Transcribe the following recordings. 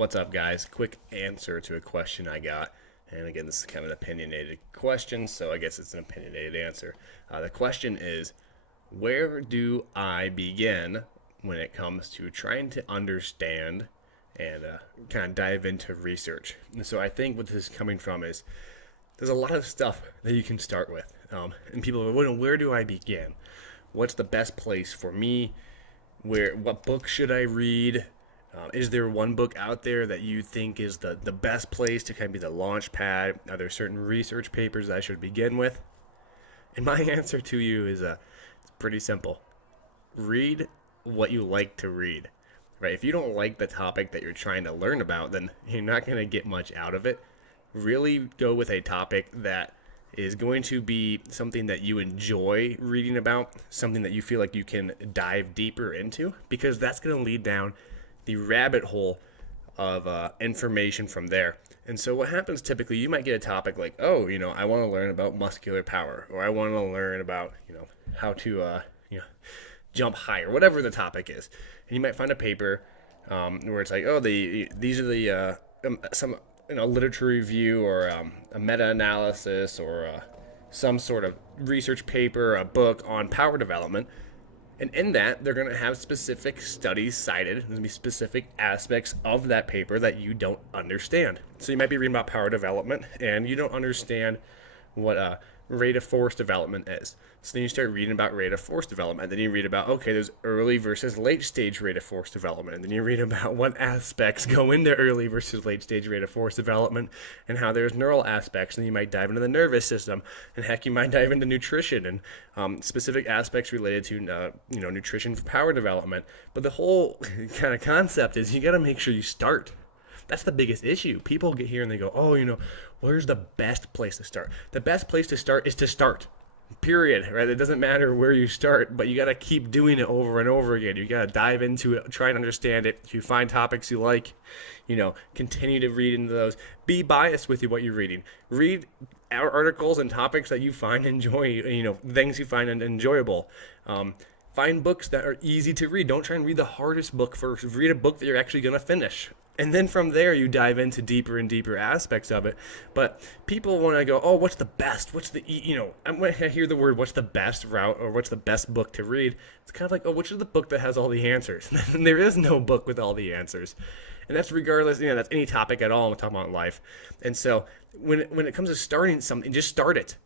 What's up, guys? Quick answer to a question I got. And again, this is kind of an opinionated question, so I guess it's an opinionated answer. The question is, where do I begin when it comes to trying to understand and kind of dive into research? And so I think what this is coming from is there's a lot of stuff that you can start with. And people are, well, where do I begin? What's the best place for me? What book should I read? Is there one book out there that you think is the best place to kind of be the launch pad? Are there certain research papers that I should begin with? And my answer to you is it's pretty simple. Read what you like to read. Right? If you don't like the topic that you're trying to learn about, then you're not going to get much out of it. Really go with a topic that is going to be something that you enjoy reading about, something that you feel like you can dive deeper into, because that's going to lead down the rabbit hole of information from there. And so what happens typically, you might get a topic like, oh, I want to learn about muscular power, or I want to learn about, how to, jump higher, whatever the topic is. And you might find a paper where it's like, oh, these are the some literature review or a meta-analysis or some sort of research paper, a book on power development. And in that, they're going to have specific studies cited. There's going to be specific aspects of that paper that you don't understand. So you might be reading about power development, and you don't understand what rate of force development is. So then you start reading about rate of force development. And then you read about, okay, there's early versus late stage rate of force development. And then you read about what aspects go into early versus late stage rate of force development and how there's neural aspects. And you might dive into the nervous system. And heck, you might dive into nutrition and specific aspects related to, nutrition for power development. But the whole kind of concept is you got to make sure you start. That's the biggest issue. People get here and they go, oh, where's the best place to start? The best place to start is to start. Period. Right? It doesn't matter where you start, but you got to keep doing it over and over again. You got to dive into it, try and understand it. If you find topics you like, continue to read into those. Be biased with what you're reading. Read articles and topics that you find things you find enjoyable. Find books that are easy to read. Don't try and read the hardest book first. Read a book that you're actually going to finish. And then from there, you dive into deeper and deeper aspects of it. But people want to go, oh, what's the best? What's the, when I hear the word, what's the best route or what's the best book to read? It's kind of like, oh, which is the book that has all the answers? And there is no book with all the answers. And that's regardless, that's any topic at all. I'm talking about life. And so when it comes to starting something, just start it.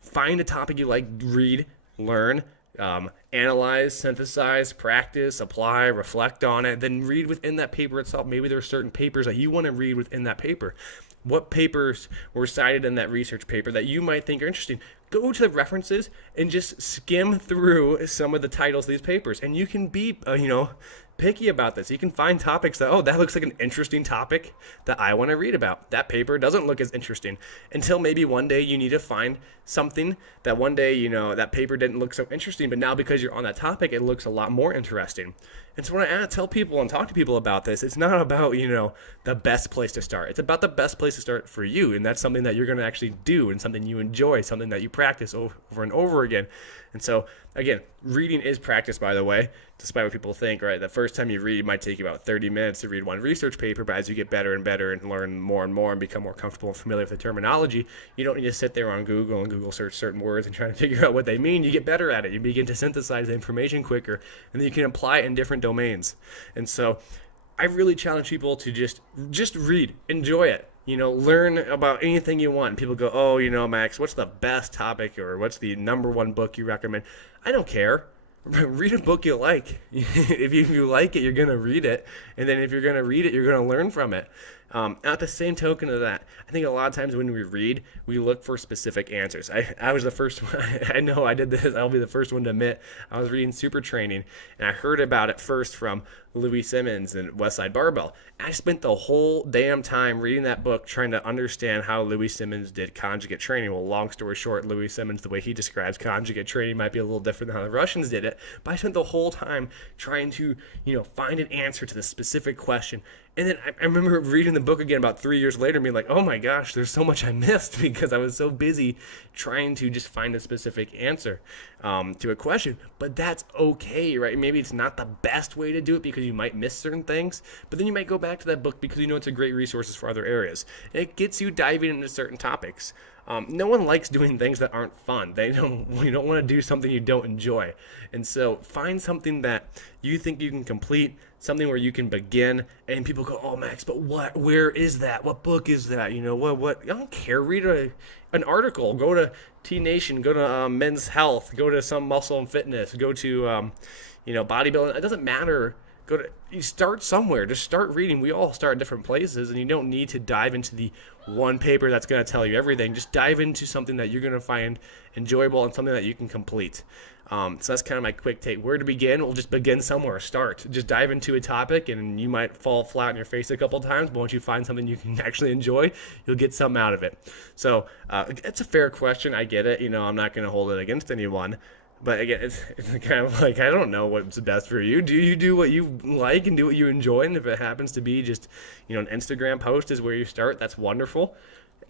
Find a topic you like, read, learn, analyze, synthesize, practice, apply, reflect on it, then read within that paper itself. Maybe there are certain papers that you want to read within that paper. What papers were cited in that research paper that you might think are interesting? Go to the references and just skim through some of the titles of these papers. And you can be, picky about this. You can find topics that, that looks like an interesting topic that I want to read about. That paper doesn't look as interesting until maybe one day you need to find something that one day, that paper didn't look so interesting, but now because you're on that topic, it looks a lot more interesting. And so when I tell people and talk to people about this, it's not about, the best place to start. It's about the best place to start for you. And that's something that you're going to actually do and something you enjoy, something that you practice over and over again. And so, again, reading is practice, by the way, despite what people think, right? The first time you read, it might take you about 30 minutes to read one research paper, but as you get better and better and learn more and more and become more comfortable and familiar with the terminology, you don't need to sit there on Google and Google search certain words and try to figure out what they mean. You get better at it. You begin to synthesize the information quicker, and then you can apply it in different domains. And so I really challenge people to just read, enjoy it. Learn about anything you want. And people go, oh, Max, what's the best topic or what's the number one book you recommend? I don't care. Read a book you like. If you like it, you're going to read it. And then if you're going to read it, you're going to learn from it. At the same token of that, I think a lot of times when we read, we look for specific answers. I was the first one. I know I did this. I'll be the first one to admit. I was reading Super Training, and I heard about it first from Louis Simmons and Westside Barbell. I spent the whole damn time reading that book trying to understand how Louis Simmons did conjugate training. Well, long story short, Louis Simmons, the way he describes conjugate training might be a little different than how the Russians did it, but I spent the whole time trying to, find an answer to the specific question. And then I remember reading the book again about 3 years later and being like, oh my gosh, there's so much I missed because I was so busy trying to just find a specific answer. to a question, but that's okay, right? Maybe it's not the best way to do it because you might miss certain things, but then you might go back to that book because you know it's a great resource for other areas. And it gets you diving into certain topics. No one likes doing things that aren't fun. You don't want to do something you don't enjoy. And so find something that you think you can complete, something where you can begin, and people go, "Oh, Max, but what? Where is that? What book is that? You know, what? I don't care. Read an article. Go to T Nation. Go to Men's Health. Go to some Muscle and Fitness. Go to, bodybuilding. It doesn't matter. You start somewhere. Just start reading. We all start at different places, and you don't need to dive into the one paper that's going to tell you everything. Just dive into something that you're going to find enjoyable and something that you can complete. So that's kind of my quick take. Where to begin? We'll just begin somewhere. Start. Just dive into a topic, and you might fall flat on your face a couple times, but once you find something you can actually enjoy, you'll get something out of it. So it's a fair question. I get it. I'm not going to hold it against anyone. But again, it's kind of like, I don't know what's best for you. Do you do what you like and do what you enjoy? And if it happens to be just, an Instagram post is where you start, that's wonderful.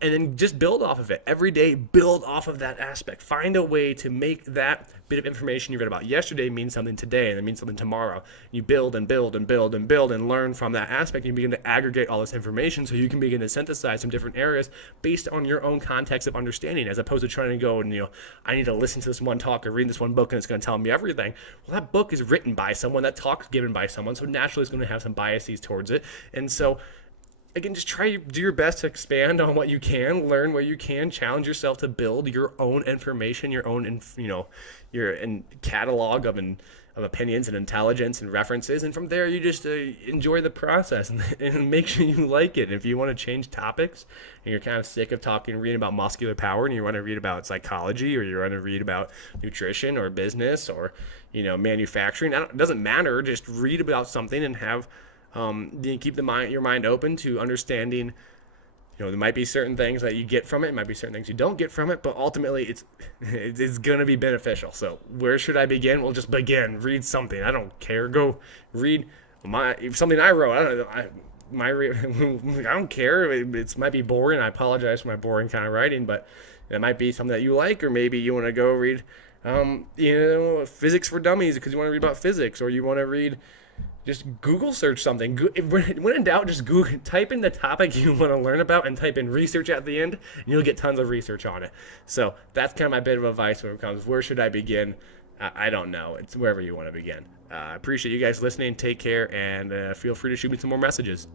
And then just build off of it. Every day, build off of that aspect. Find a way to make that bit of information you read about yesterday mean something today, and it means something tomorrow. You build and build and build and build and learn from that aspect. You begin to aggregate all this information so you can begin to synthesize some different areas based on your own context of understanding, as opposed to trying to go and, I need to listen to this one talk or read this one book and it's going to tell me everything. Well, that book is written by someone, that talk's given by someone, so naturally it's going to have some biases towards it. And so again, just try to do your best to expand on what you can, learn what you can, challenge yourself to build your own information, your own, your catalog of opinions and intelligence and references. And from there, you just enjoy the process and make sure you like it. And if you want to change topics and you're kind of sick of reading about muscular power and you want to read about psychology, or you want to read about nutrition or business or, manufacturing, it doesn't matter. Just read about something and have keep your mind open to understanding. There might be certain things that you get from it. It might be certain things you don't get from it, but ultimately it's going to be beneficial. So where should I begin? Well, just begin. Read something. I don't care. Go read something I wrote. I don't care. It might be boring. I apologize for my boring kind of writing, but it might be something that you like, or maybe you want to go read, Physics for Dummies because you want to read about physics, or you want to read. Just Google search something. When in doubt, just Google, type in the topic you want to learn about and type in research at the end, and you'll get tons of research on it. So that's kind of my bit of advice when it comes, where should I begin? I don't know. It's wherever you want to begin. I appreciate you guys listening. Take care, and feel free to shoot me some more messages.